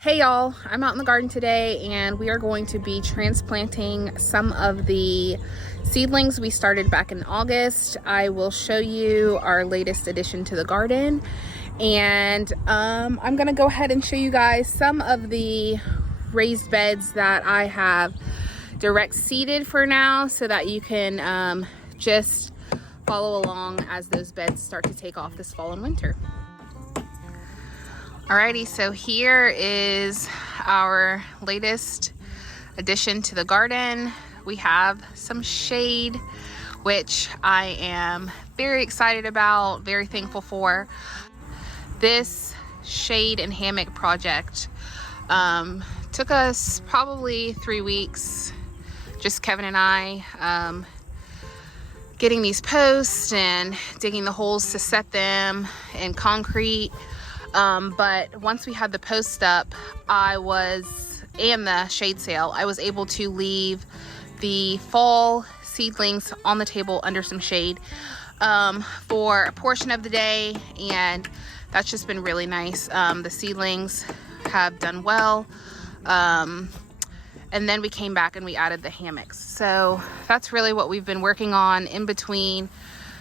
Hey y'all, I'm out in the garden today and we are going to be transplanting some of the seedlings we started back in August. I will show you our latest addition to the garden, and I'm gonna go ahead and show you guys some of the raised beds that I have direct seeded for now so that you can just follow along as those beds start to take off this fall and winter. Alrighty, so here is our latest addition to the garden. We have some shade, which I am very excited about, very thankful for. This shade and hammock project took us probably 3 weeks, just Kevin and I, getting these posts and digging the holes to set them in concrete. But once we had the post up, and the shade sail, I was able to leave the fall seedlings on the table under some shade for a portion of the day, and that's just been really nice. The seedlings have done well, and then we came back and we added the hammocks. So that's really what we've been working on in between,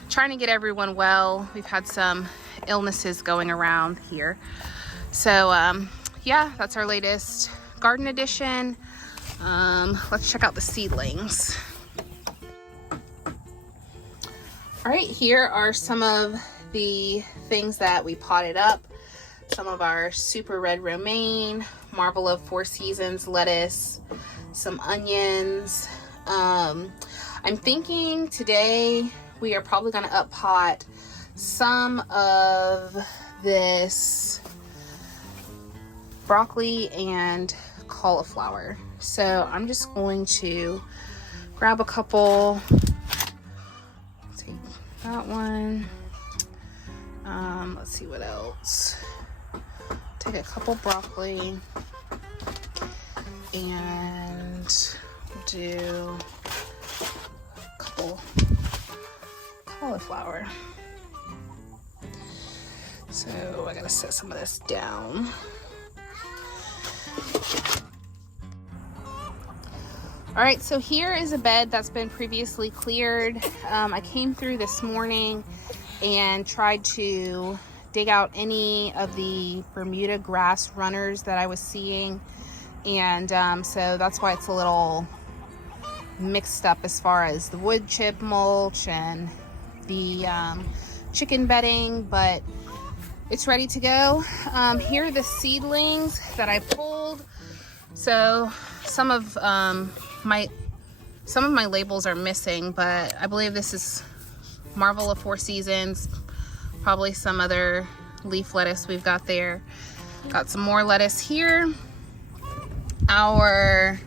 trying to get everyone well. We've had some illnesses going around here. So yeah, that's our latest garden addition. Let's check out the seedlings. All right, here are some of the things that we potted up. Some of our super red romaine, marvel of 4 seasons lettuce, some onions. I'm thinking today we are probably going to up pot some of this broccoli and cauliflower. So I'm just going to grab a couple. Take that one. Let's see what else. Take a couple broccoli and do a couple cauliflower. So I gotta set some of this down. All right, so here is a bed that's been previously cleared. I came through this morning and tried to dig out any of the Bermuda grass runners that I was seeing. And so that's why it's a little mixed up as far as the wood chip mulch and the chicken bedding, but it's ready to go. Here are the seedlings that I pulled. So some of my labels are missing, but I believe this is Marvel of 4 Seasons, probably some other leaf lettuce we've got there. Got some more lettuce here. Our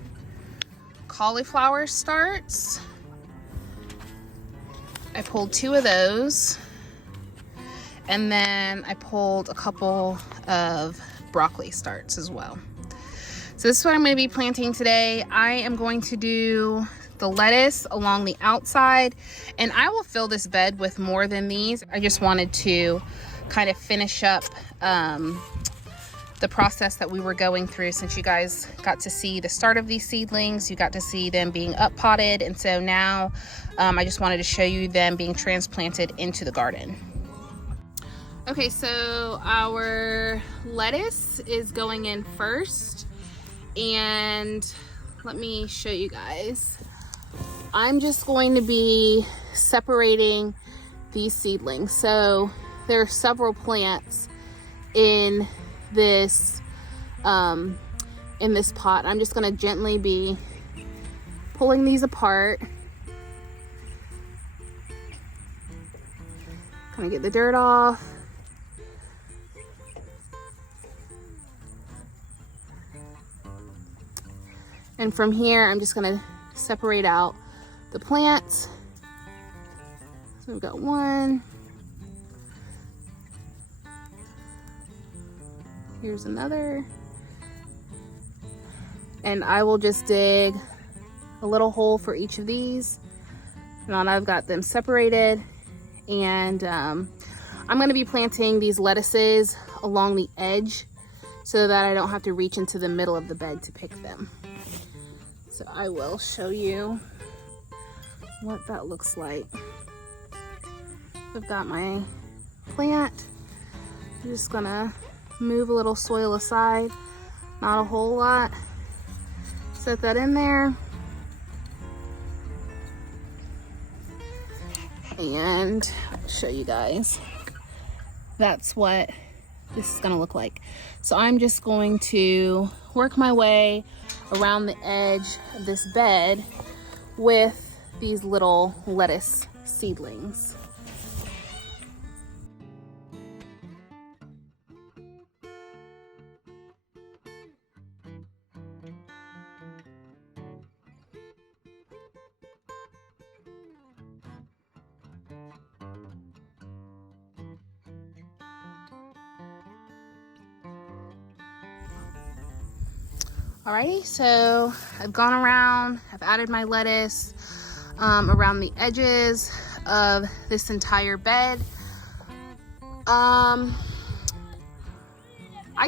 cauliflower starts. I pulled 2 of those. And then I pulled a couple of broccoli starts as well. So this is what I'm going to be planting today. I am going to do the lettuce along the outside, and I will fill this bed with more than these. I just wanted to kind of finish up the process that we were going through. Since you guys got to see the start of these seedlings, you got to see them being up potted, and so now I just wanted to show you them being transplanted into the garden. Okay, so our lettuce is going in first, and let me show you guys. I'm just going to be separating these seedlings. So there are several plants in this pot. I'm just going to gently be pulling these apart. Kind of get the dirt off. And from here, I'm just gonna separate out the plants. So we've got one. Here's another. And I will just dig a little hole for each of these. Now I've got them separated, and I'm gonna be planting these lettuces along the edge so that I don't have to reach into the middle of the bed to pick them. So I will show you what that looks like. I've got my plant. I'm just gonna move a little soil aside, not a whole lot. Set that in there. And I'll show you guys. That's what this is gonna look like. So I'm just going to work my way around the edge of this bed with these little lettuce seedlings. Alrighty, so I've gone around, I've added my lettuce around the edges of this entire bed. I'd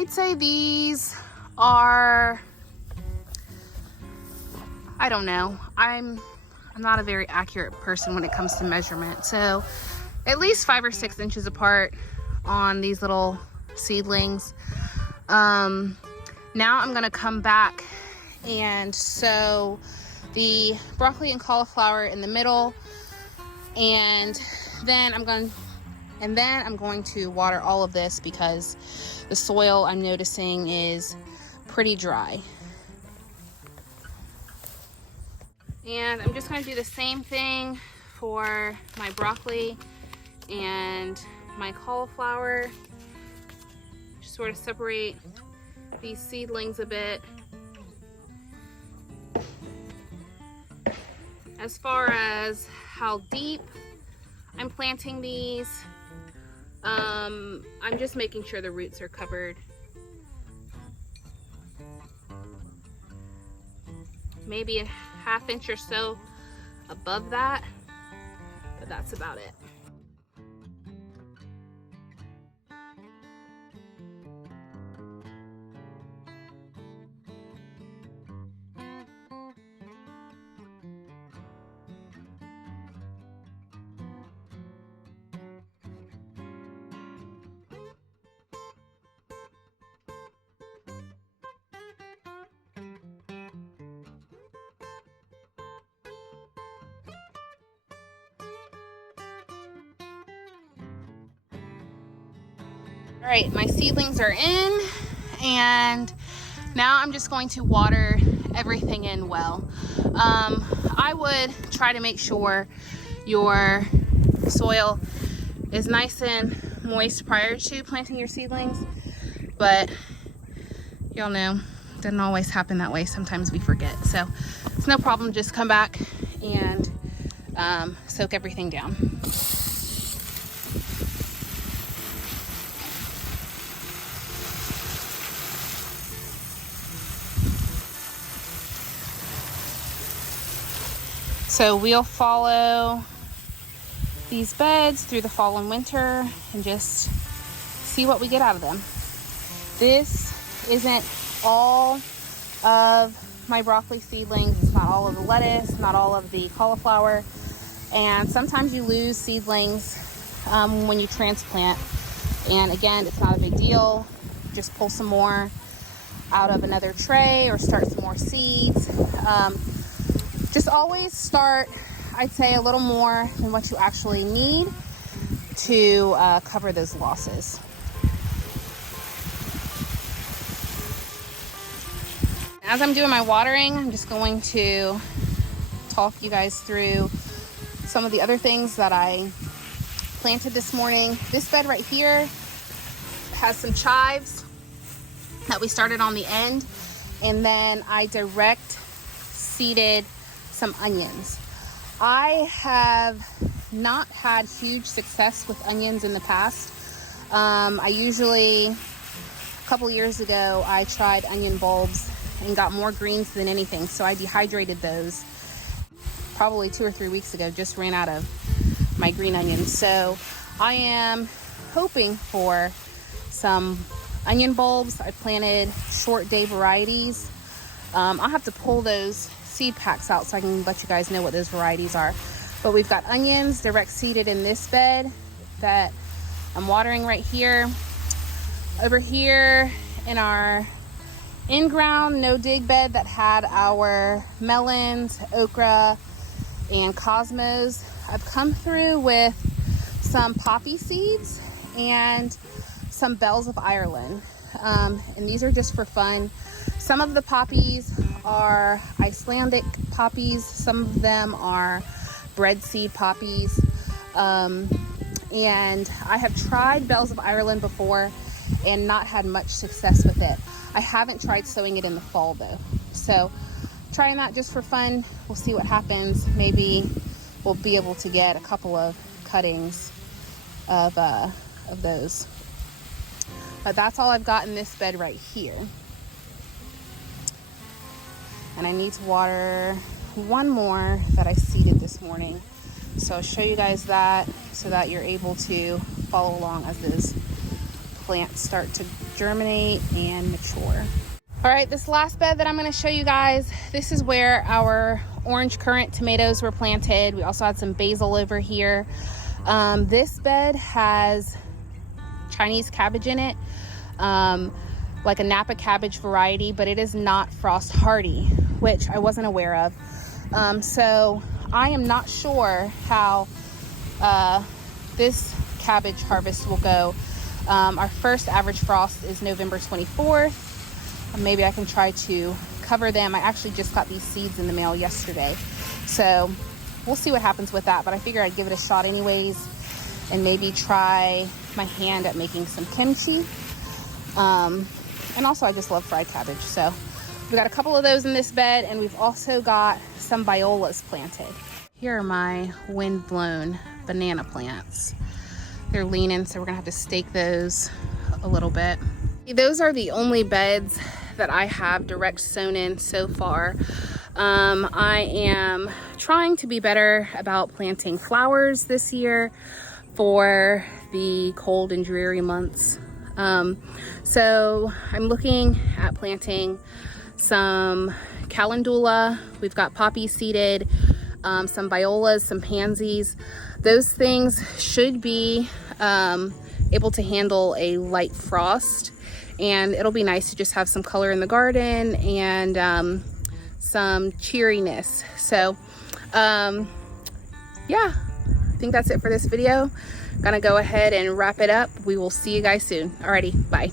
say these are, I don't know, I'm not a very accurate person when it comes to measurement, so at least 5 or 6 inches apart on these little seedlings. Now I'm gonna come back and sow the broccoli and cauliflower in the middle, and then I'm going to water all of this because the soil I'm noticing is pretty dry. And I'm just gonna do the same thing for my broccoli and my cauliflower. Just sort of separate these seedlings a bit. As far as how deep I'm planting these, I'm just making sure the roots are covered. Maybe a ½ inch or so above that, but that's about it. All right, my seedlings are in, and now I'm just going to water everything in well. I would try to make sure your soil is nice and moist prior to planting your seedlings, but y'all know, it doesn't always happen that way. Sometimes we forget. So it's no problem, just come back and soak everything down. So we'll follow these beds through the fall and winter and just see what we get out of them. This isn't all of my broccoli seedlings. It's not all of the lettuce, not all of the cauliflower. And sometimes you lose seedlings when you transplant. And again, it's not a big deal. Just pull some more out of another tray or start some more seeds. Just always start, I'd say, a little more than what you actually need to cover those losses. As I'm doing my watering, I'm just going to talk you guys through some of the other things that I planted this morning. This bed right here has some chives that we started on the end, and then I direct seeded some onions. I have not had huge success with onions in the past. I usually, a couple years ago, I tried onion bulbs and got more greens than anything, so I dehydrated those probably 2 or 3 weeks ago. Just ran out of my green onions, so I am hoping for some onion bulbs. I planted short day varieties. I'll have to pull those seed packs out so I can let you guys know what those varieties are. But we've got onions direct seeded in this bed that I'm watering right here. Over here in our in-ground no dig bed that had our melons, okra, and cosmos, I've come through with some poppy seeds and some bells of Ireland, and these are just for fun. Some of the poppies are Icelandic poppies, some of them are bread seed poppies, and I have tried bells of Ireland before and not had much success with it. I haven't tried sowing it in the fall though, so trying that just for fun. We'll see what happens. Maybe we'll be able to get a couple of cuttings of those. But that's all I've got in this bed right here. And I need to water one more that I seeded this morning. So I'll show you guys that so that you're able to follow along as those plants start to germinate and mature. All right, this last bed that I'm going to show you guys, this is where our orange currant tomatoes were planted. We also had some basil over here. This bed has Chinese cabbage in it, like a Napa cabbage variety, but it is not frost hardy, which I wasn't aware of. So I am not sure how this cabbage harvest will go. Our first average frost is November 24th. Maybe I can try to cover them. I actually just got these seeds in the mail yesterday, so we'll see what happens with that. But I figured I'd give it a shot anyways and maybe try my hand at making some kimchi. And also I just love fried cabbage. So we've got a couple of those in this bed, and we've also got some violas planted. Here are my wind-blown banana plants. They're leaning, so we're gonna have to stake those a little bit. Those are the only beds that I have direct sown in so far. I am trying to be better about planting flowers this year for the cold and dreary months. So I'm looking at planting some calendula. We've got poppy seeded, some violas, some pansies. Those things should be able to handle a light frost, and it'll be nice to just have some color in the garden and some cheeriness. So yeah, I think that's it for this video. Gonna go ahead and wrap it up. We will see you guys soon. Alrighty, bye.